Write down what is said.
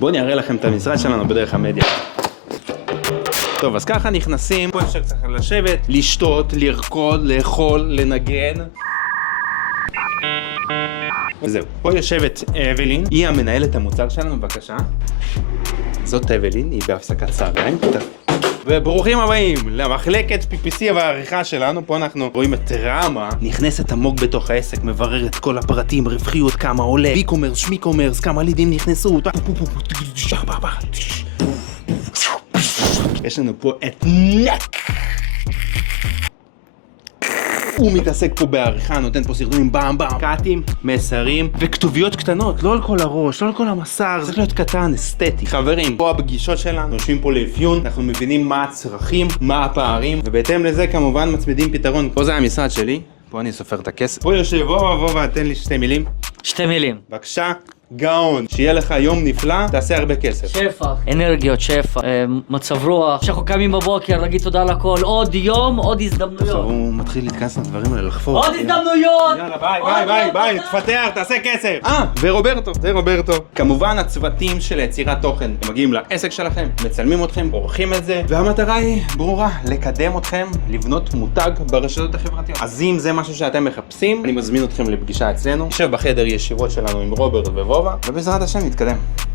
בואו אני אראה לכם את המשרד שלנו בדרך המדיה. טוב, אז ככה נכנסים, פה אפשר צריך לשבת, לשתות, לרקוד, לאכול, לנגן. וזהו, פה יושבת אבלין, היא המנהלת המוצר שלנו, בבקשה. זאת אבלין, היא בהפסקת צהריים. וברוכים הבאים למחלקת PPC והעריכה שלנו. פה אנחנו רואים את רמה נכנסת עמוק בתוך העסק, מבררת כל הפרטים, רווחיות, כמה עולה, e-commerce, שמי-קומרס, כמה לידים נכנסו. יש לנו פה את נק. הוא מתעסק פה בעריכה, נותן פה סרטונים באם באם, קאטים, מסרים וכתוביות קטנות, לא על כל הראש, לא על כל המסר, צריך להיות קטן, אסתטי. חברים, פה הפגישות שלנו, יושבים פה לאפיון, אנחנו מבינים מה הצרכים, מה הפערים, ובהתאם לזה כמובן מצמידים פתרון. פה זה המשרד שלי, פה אני סופר את הכסף. פה יושב וובה, תן לי 2 מילים. 2 מילים. בבקשה, גאון, שיהיה לך יום נפלא, תעשה הרבה כסף. שפע, אנרגיות, שפע, מצב רוח. כשאנחנו קמים בבוקר, להגיד תודה לכל, עוד יום, עוד הזדמנויות. עכשיו הוא מתחיל להתכנס לדברים האלה, לחפור. עוד הזדמנויות! יאללה, ביי, תפתח, תעשה כסף. ורוברטו, זה רוברטו. כמובן הצוותים של יצירת תוכן מגיעים לעסק שלכם, מצלמים אתכם, עורכים את זה, והמטרה היא ברורה, לקדם אתכם, לבנות מותג ברשתות החברתיות. אז אם זה משהו שאתם מחפשים, אני מזמין אתכם לפגישה אצלנו. נשב בחדר ישיבות שלנו עם רוברט ובעזרת השם נתקדם.